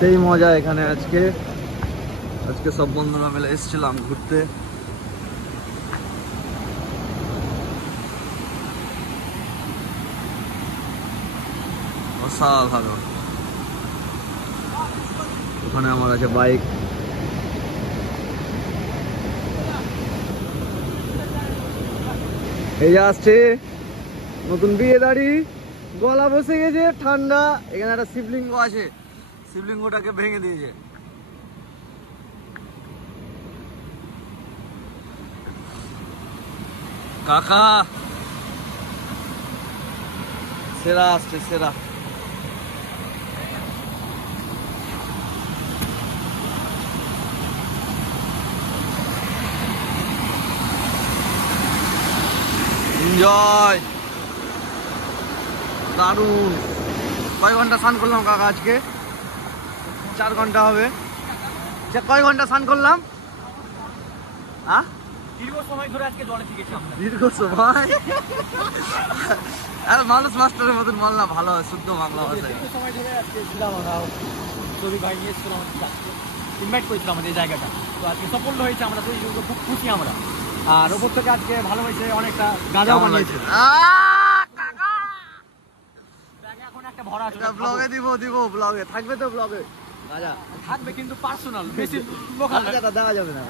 সেই মজা এখানে আজকে সব বন্ধুরা মিলে এসেছিলাম ঘুরতে। অসাধারণ। ওখানে আমার আছে বাইক। এই যে আসছে নতুন বিয়ে দাঁড়ি, গলা বসে গেছে ঠান্ডা। এখানে একটা শিবলিঙ্গ আছে, শিবলিঙ্গটাকে ভেঙে দিয়েছে। কাকা সেরা আসছে, সেরা। এনজয়, দারুণ। কয় ঘন্টা স্নান করলাম কাকা আজকে? 4 ঘন্টা হবে। কয় ঘন্টা স্নান করলাম? দীর্ঘ সময় ধরে আজকে জলে থেকেছি আমরা। দীর্ঘ সময়। আর মানুষ মাস্টারের মতন বললাম, ভালো হয় শুদ্ধ বাংলা ভাষায়। দীর্ঘ সময় ধরে আজকে ছিলাম আমরা। রবি ভাই নিয়ে এসেছিলাম, ইনভাইট করেছিলাম আমাদের এই জায়গাটা। তো আজকে সফল হয়েছে, আমরা তো খুব খুশি আমরা। আর ওপর থেকে আজকে ভালো হয়েছে, অনেকটা গাঁজাও বানিয়েছে। এখন একটা ভরা আছে, ব্লগে দিব ব্লগে থাকবে তো, ব্লগে গাঁজা থাকবে কিন্তু পার্সোনাল, বেশি লোকাল দেখা যাবে না, দেখা যাবে না।